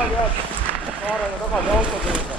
maal jääd saarele tagasi auto juurde.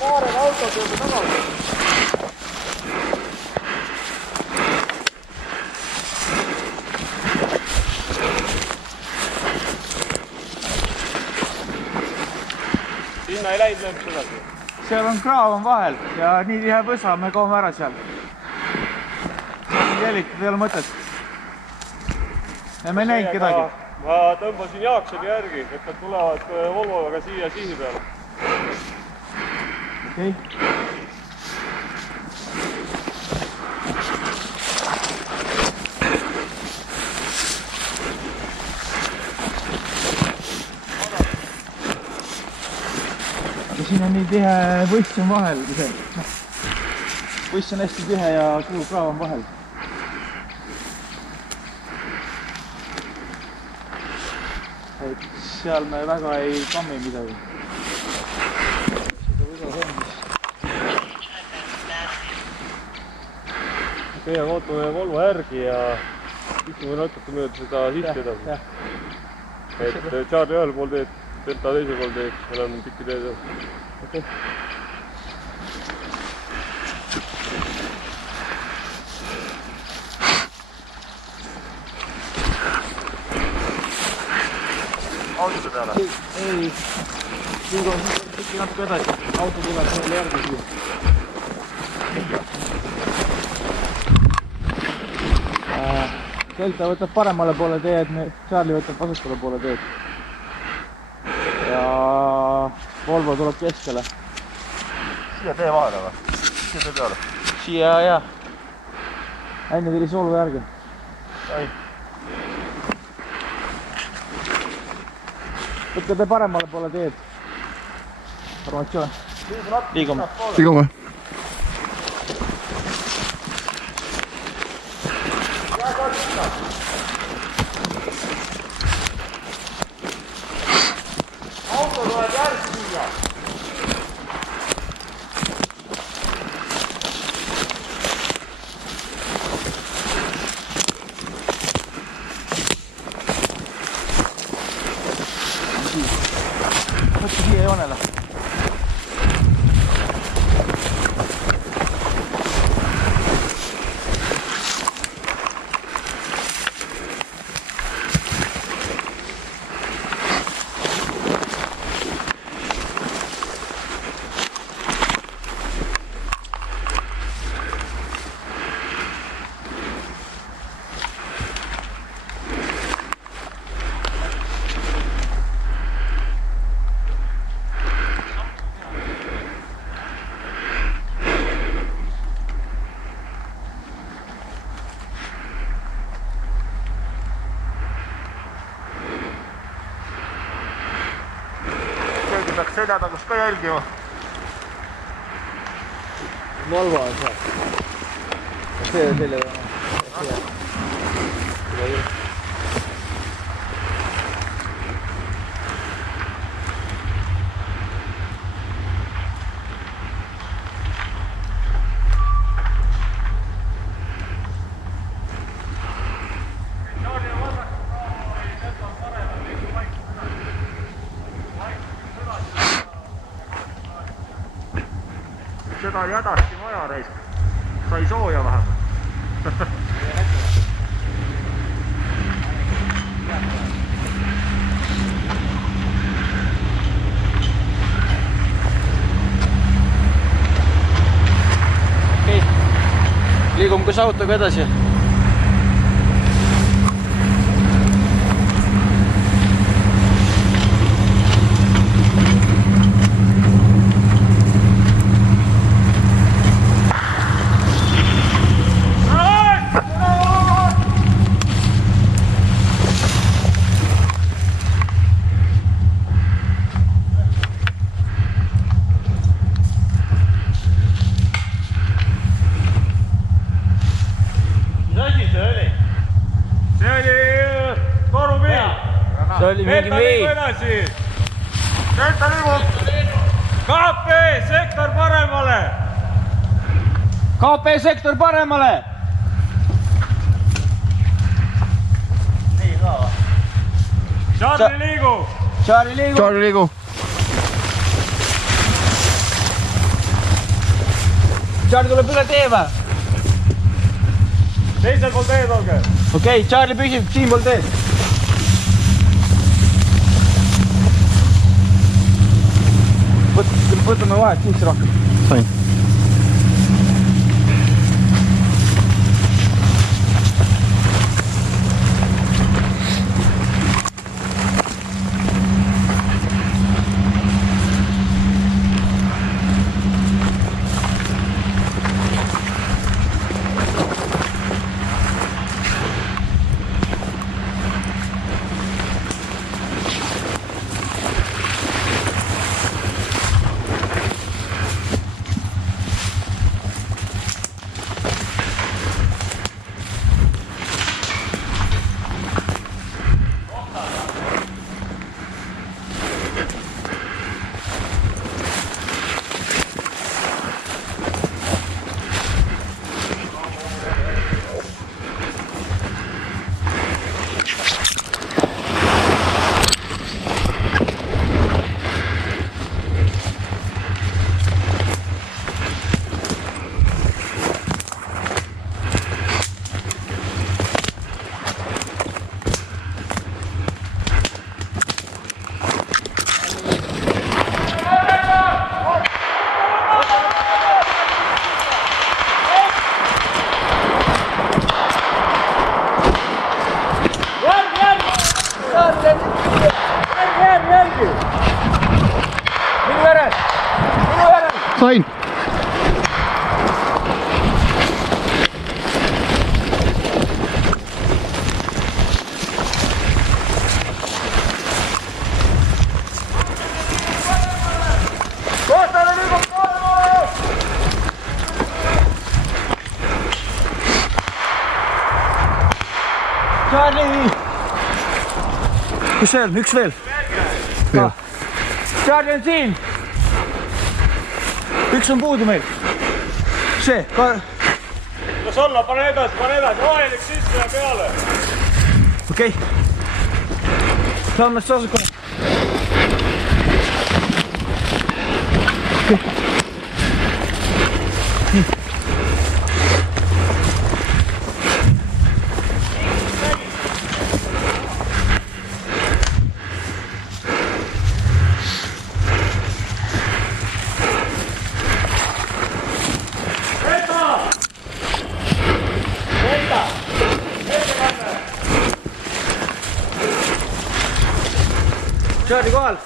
Kaaren autot juurde tagasi. Sinna ei läinud lõmps edasi. Seal on kraav on vahel ja nii tihe võsa, me kaome ära seal. Jälitud ei ole mõtet. Ja me ei näinud kedagi. Ma tõmbasin Jaaksoni järgi, et nad tulevad Volvoga siia sihi peale. Okei. Aga siin on nii tihe võss on vahel. Võss on hästi tihe ja suur kraav on vahel. Et seal me väga ei kammi midagi. Okei, aga ootame Volvo järgi ja istume natuke mööda seda sihti edasi. Et Charlie ühel pool teed, Delta teisel pool teed, meil on pikki teed. Okei. Autode peale? Ei, nüüd on ikka natuke edasi. Auto tuleb meile järgi siia. Delta võtab paremale poole teed, Charlie võtab vasakule poole teed. Ja Volvo tuleb keskele. Siia tee vahele või? Siia tee peale? Siia, jaa. Enne tuli Volvo järgi. Ai. Võtta te paremale poole teed. Formatsioon. Liigume. Liigume. Auto tuleb järgi siia. Võtta siia joonele. Selja tagust ka jälgima. Volvo on seal. See on selja täna. Seda oli hädasti vaja reis. Sai sooja vähem. Okei. Liigume kus autoga edasi. See oli mingi vei. Delta liigub! KP, sektor paremale! KP sektor paremale! Nii ka va? Charlie liigu! Charlie liigu! Charlie liigu! Charlie tuleb üle tee või? Teisel pool teed olge! Okei, Charlie püsib siin pool teed. Võtame vahet siis rohkem. Sain. Sain. Charlie! Kus see on? Üks veel? Charlie on siin! Üks on puudu meil. See, ka... Kas olla? Pane edasi. Vahelik sisse ja peale. Okei. Saame sasukone. Okei. Nii. Charlie kohal.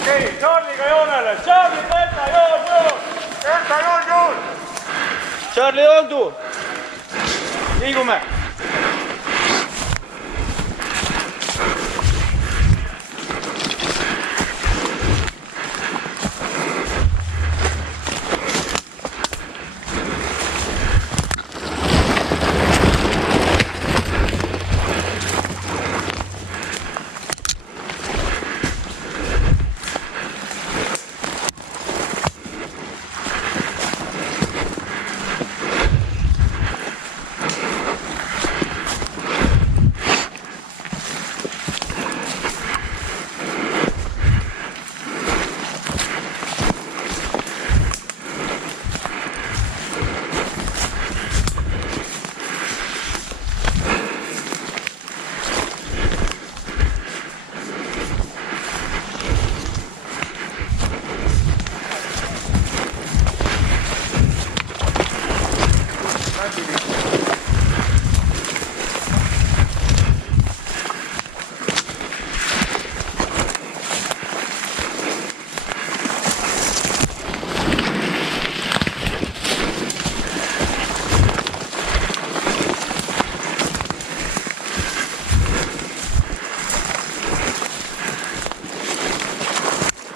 Okei, Charlie'ga joonele. Charlie, Delta, joon! Delta, joon! Charlie, joondu! Liigume!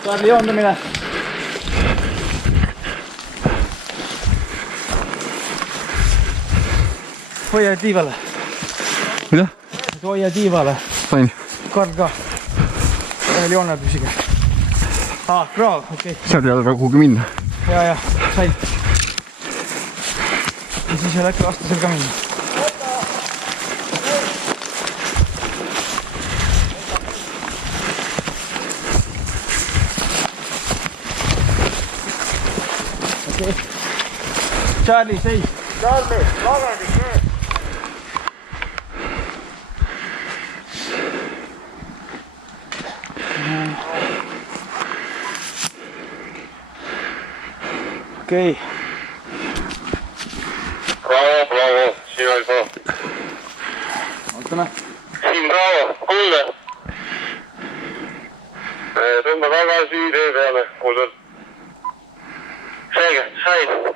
Charlie joondamine. Hoia tiivale. Mida? Hoia tiivale. Sain. Karl ka. Ühel joonel püsige. Kraav, okei. Seal ei ole kuhugi minna. Ja, sain. Ja siis veel äkki lasta seal ka minna. Okei. Charlie, seis. Charlie, lagendik ees. Okei. Bravo, siin oli saa. Ootame. Siin bravo, kuulge. Tõmba tagasi tee peale, kuulge. Selge, sain.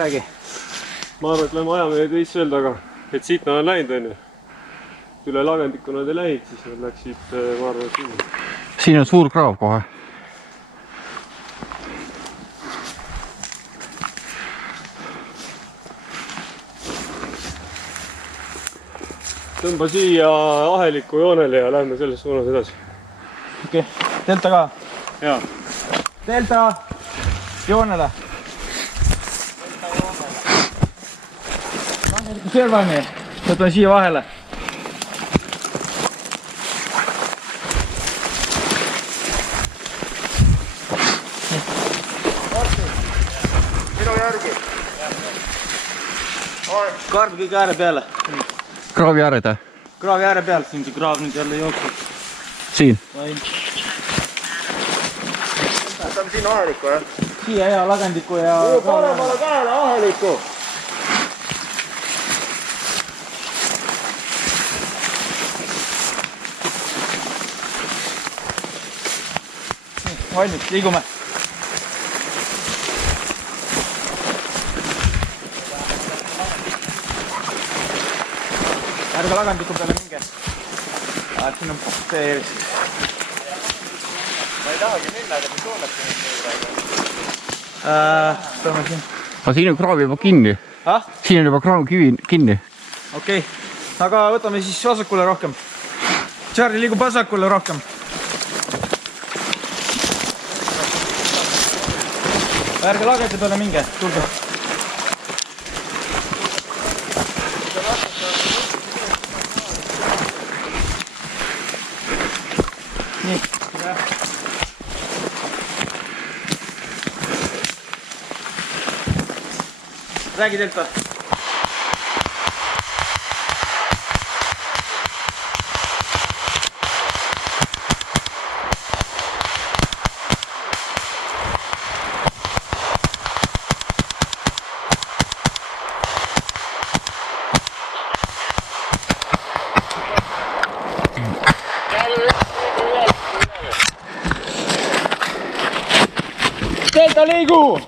Räägi. Ma arvan, et lähme ajame neid veits veel taga. Et siit nad on läinud, on ju. Üle lagendiku nad ei läinud, siis nad läksid, ma arvan, sinna. Siin on suur kraav kohe. Tõmba siia aheliku joonele ja lähme selles suunas edasi. Okei. Delta ka. Jaa. Delta joonele. Servani. Võtame siia vahele. Minu järgi. Karv kõige ääre peale. Kraavi ääred. Kraavi ääre peal. Siin see kraav nüüd jälle jookseb. Siin. Võtame siin aheliku, jah? Siia ja lagendiku ja... Paremale käele aheliku. Valmis, liigume. Ärge lagendiku peale minge. Siin on tee ees. Ma ei tahagi minna, aga mis suunati nüüd meil praegu? Peame siin. Aga siin on kraav juba kinni. Siin on juba kraav kivi kinni. Okei. Aga võtame siis vasakule rohkem. Charlie liigub vasakule rohkem. Ärge lagede peale minge, tulge. Nii. Räägi Delta. Delta liigu!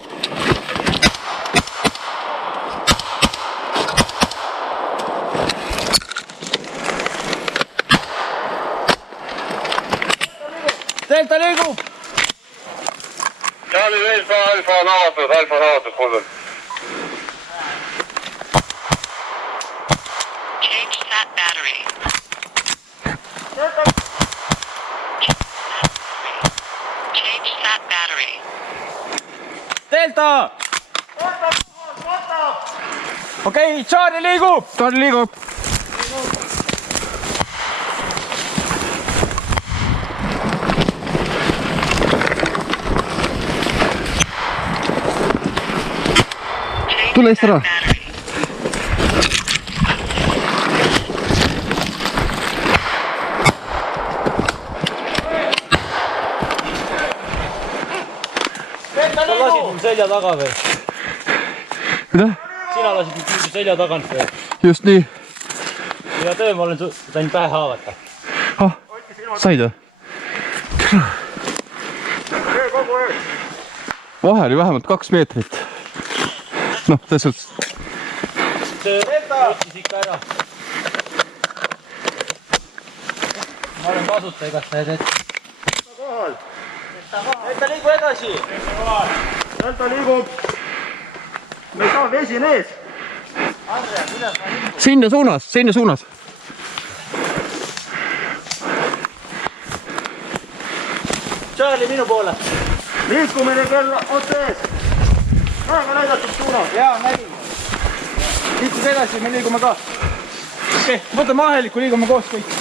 Delta liigub! Charlie Vespa, alfa on avatud, kuulge. Change that battery. Change that battery. Delta! Okei, Charlie liigub! Charlie liigub. Tule eest ära. lasid mul selja taga veel. mida? Sina lasid mul selja tagant veel. Just nii. Ja töö ma olen sain pähe haavata. Said või? Kogu öö. Vahe oli vähemalt 2 meetrit. Noh, tõeselt. Võttis ikka ära. Ma olen tasuta igast näed ette. Kohal. Delta liigu edasi. Delta liigub. Me ei saa vesin ees. Sinna suunas. Charlie minu poole. Liikumine kell otse ees. Praegu näidatud suunas. Jaa, nägin. Liikus edasi, me liigume ka. Okei, võtame aheliku, liigume koos kõik.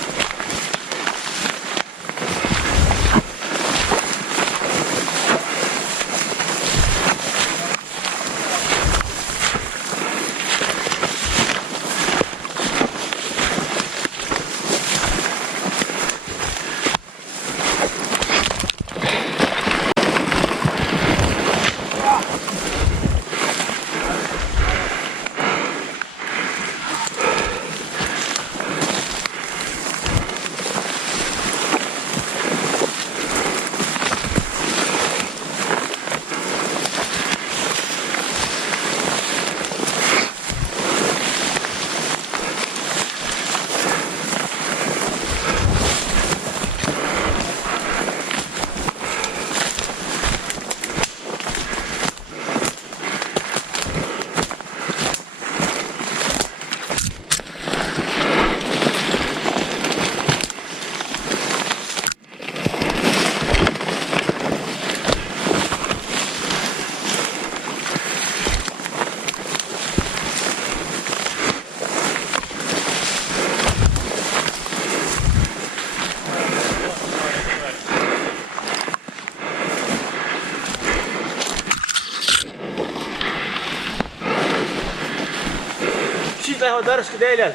Lähevad värsked eeljad.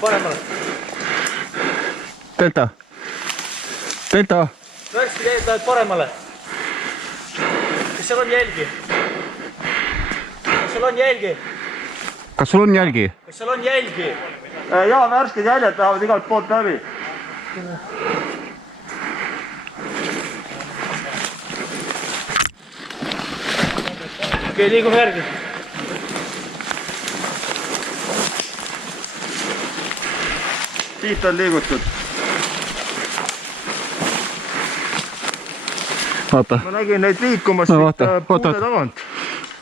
Paremale. Delta. Värsked eeljad lähevad paremale. Kas seal on jälgi? Kas sul on jälgi? Jaa, värsked jäljed lähevad igalt poolt läbi. Okei, liigume järgi. Siit on liigutud. Vaata. Ma nägin neid liikumas No, vaata, puude vaata. tagant.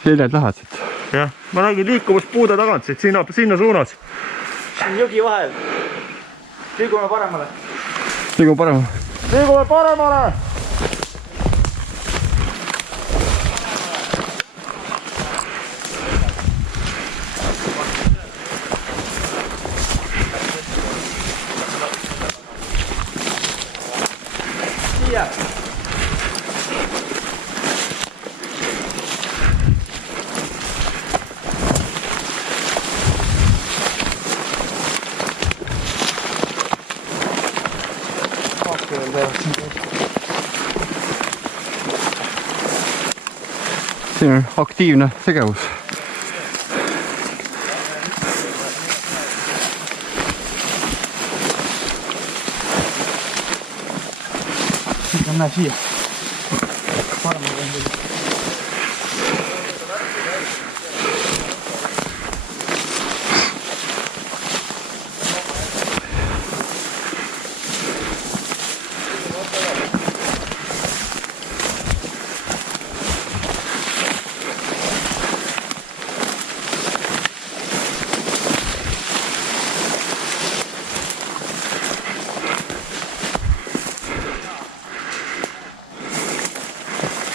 Jäljed lähevad siit. Jah, ma nägin liikumast puude tagant siit sinna suunas. Siin jõgi vahel. Liigume paremale. Liigume paremale! Siia. Siin on aktiivne tegevus. Näe siia. Paremale vendele.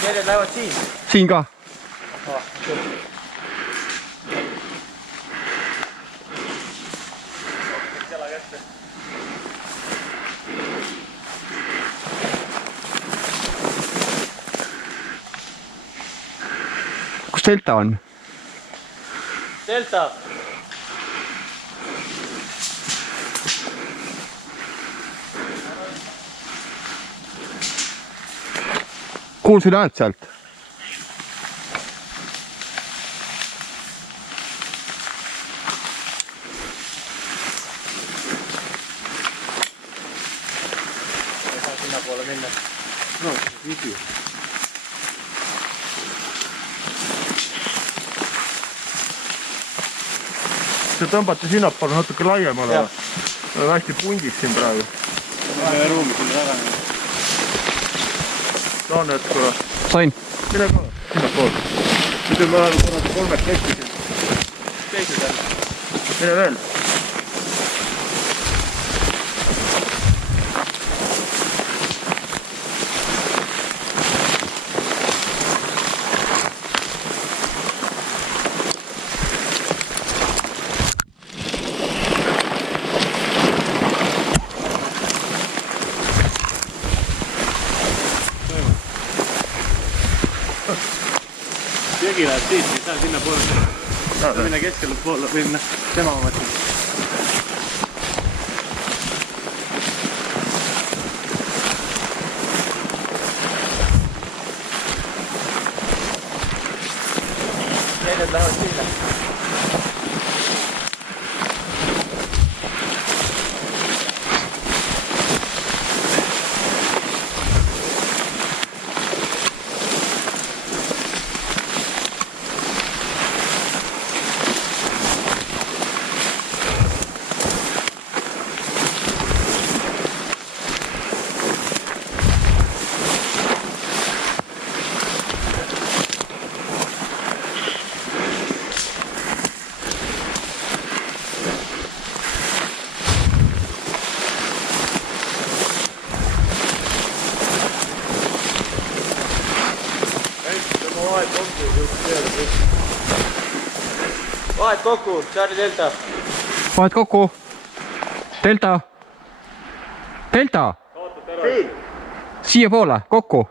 Jäljed lähevad siin. Siin ka. Kus Delta on? Delta. Kuulsin häält sealt. sinnapoole minna. No, visi. Te tõmbate sinnapoole natuke laiemale. On hästi pundis siin praegu. Meie ruumi sinna taga. Saan need kuule. Sain. Mine ka sinnapoole. Nüüd me oleme korraks 3 kesti siin. Teised jälle. Mine veel. Jõgi läheb siit, ei saa sinna poole. Minna keskele poole või minna tema mõttes. Neljad lähevad sinna. Vahet kokku, Charlie Delta. Vahet kokku. Delta. Delta. Siia poole, kokku.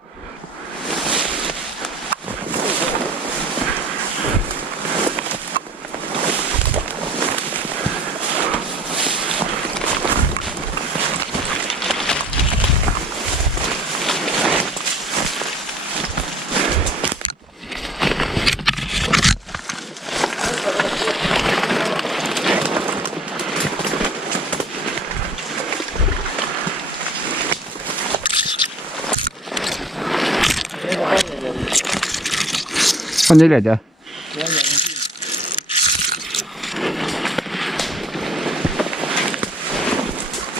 On neljad jah?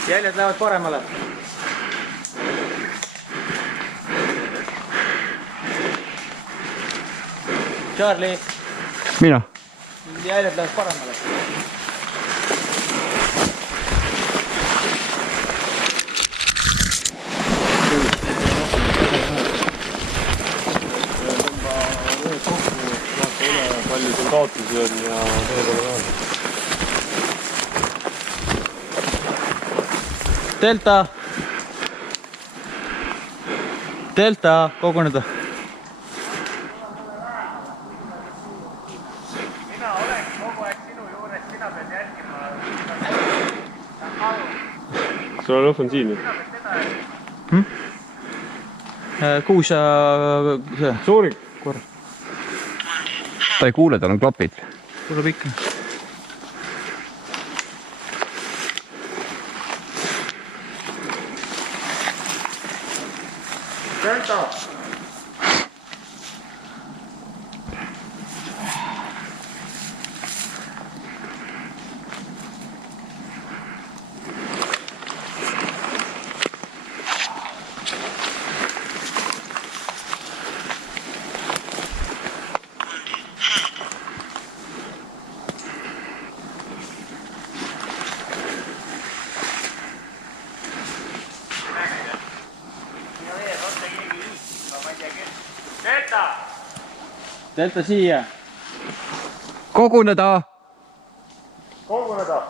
Jäljed lähevad paremale. Charlie, Mina? jäljed lähevad paremale. Palju sul kaotusi on ja teed ole vähem. Delta. Delta, koguneda. Mina olen kogu aeg sinu juures, sina pead jälgima. Sul on offensiivne. Kuus ja... Suurik. Ta ei kuule, tal on klapid. Tuleb ikka. Delta! Delta siia. Koguneda! Koguneda!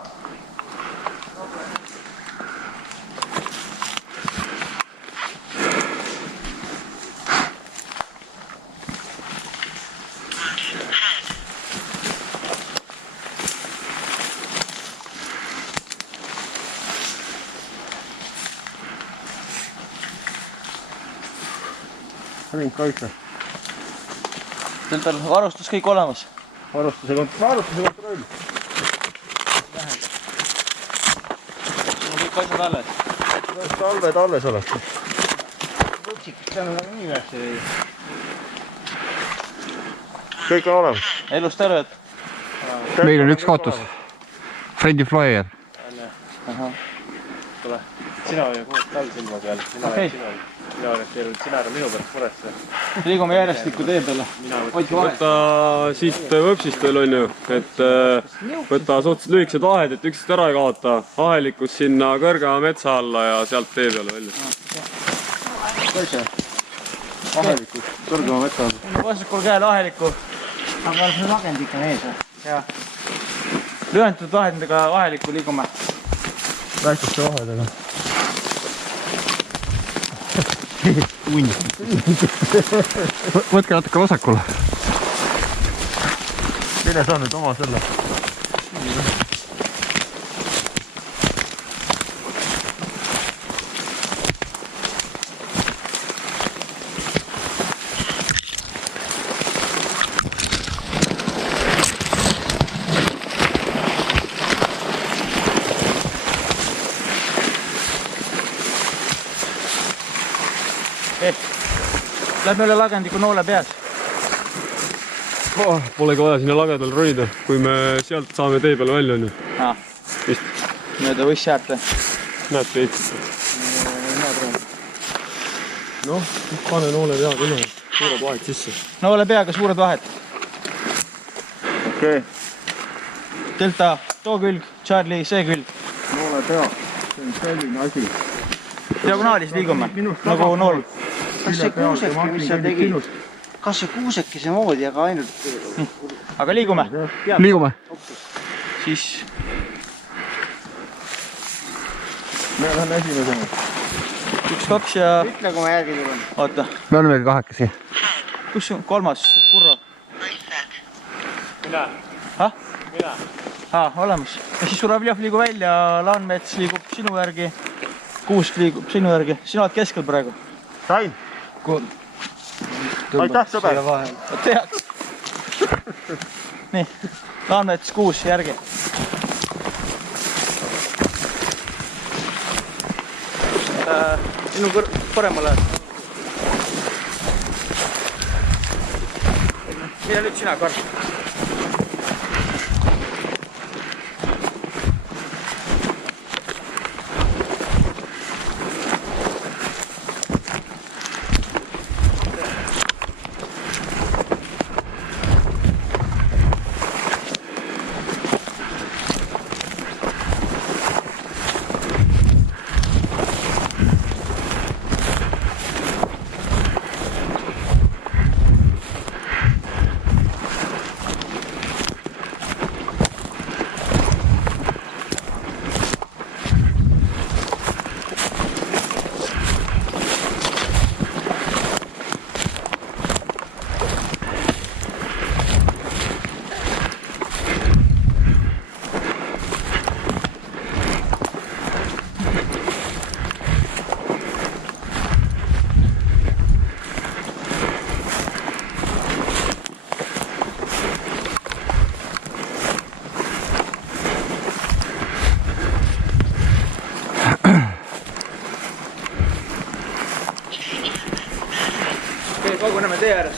Ring kaitse. Delta on varustus kõik olemas. Varustuse kontroll. Sul on kõik asjad alles. Talved alles olete. kõik on olemas. elust terved. meil on üks kaotus. Friendly Flyer. tule, sina oled koos tal silma peal. Sina oled keerunud, sina ära minu pärast muresse. Liigume järjestikku tee peale. Võta siit võpsist veel on ju, et võta suhteliselt lühikesed vahed, et üksteist ära ei kaota. Ahelikus sinna kõrgema metsa alla ja sealt tee peale välja. Ahelikus, kõrgema metsa all. vasakul käel ahelikku. aga see lagend ikka on ees või? Jah. Lühendatud vahendega ahelikku liigume. Väikeste vahedega. Võtke natuke vasakule. Mine sa nüüd oma selle. Lähme üle lagendiku noole peas. Polegi vaja sinna lagedal ronida, kui me sealt saame tee peale välja on ju. Vist. Mööda võissäärt või? Näed veits. Noh, pane noole peaga üle, suured vahed sisse. Noole peaga suured vahed. Okei. Delta, too külg, Charlie, see külg. Noole pea. See on selline asi. Diagonaalis liigume, nagu nool. kas see kuuseke, mis sa tegid, kas see kuusekese moodi, aga ainult... Aga liigume. Liigume. Siis... Me lähme esimesena. 1, 2 ja... Ütle, kui ma järgi tulen. Oota, Me oleme kahekesi. kus on kolmas? Kurro. Reset. Mina. Ah? Mina. Olemas. Ja siis Suravljov liigub välja, Laanmets liigub sinu järgi. Kuusk liigub sinu järgi. Sina oled keskel praegu. Sain. Aitäh, sõber. Tehaks. Nii, Laanmets 6 järgi. Sinu paremale. Mine nüüd sina, Karl. Koguneme tee ääres.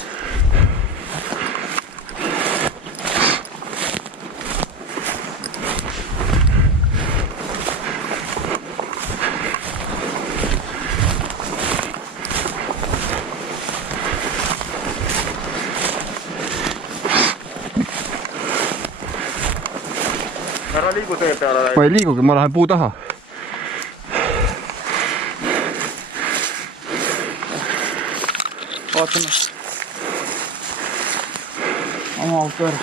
Ära liigu tee peale. Ma ei liigugi, ma lähen puu taha. Vaatame. Oma auto ära.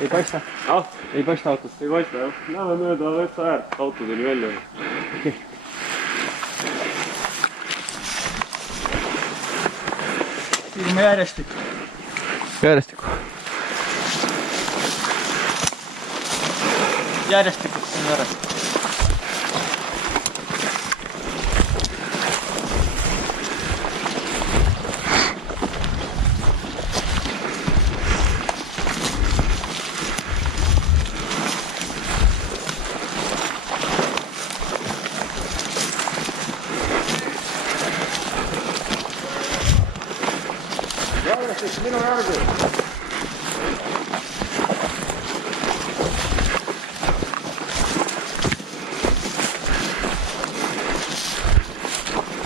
Ei paista? Ei paista autost? Ei paista jah. Läheme mööda metsa äärt, auto tuli välja. Okei. Liigume järjestikku. Järjestikku. Järjestikku. Järjestikku. siis minu järgi.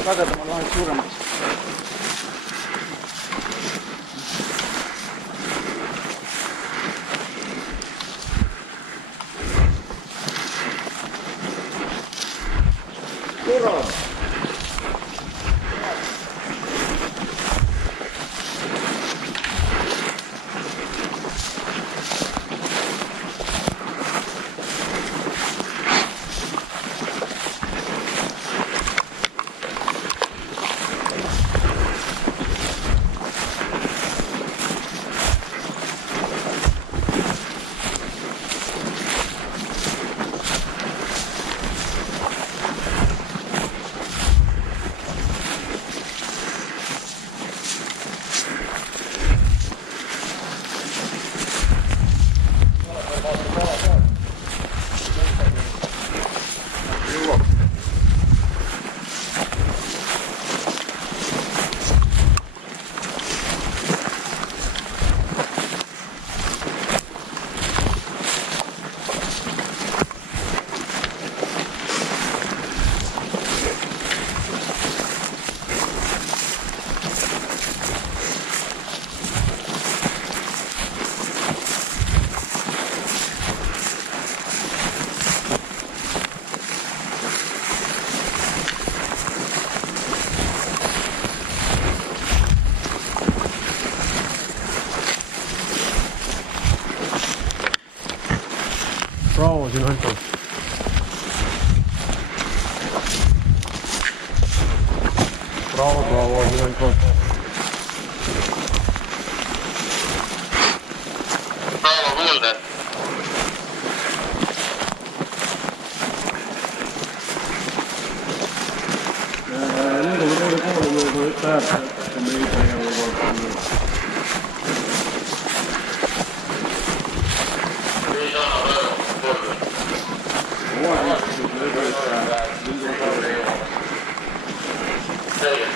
Sagedamal vahel suuremaks. Kurat. Bravo, siin Anton. Bravo, siin Anton. Bravo, kuulda. Liigume teile poole mööda ühte äärde, et me ise tegema vaatame. Selge,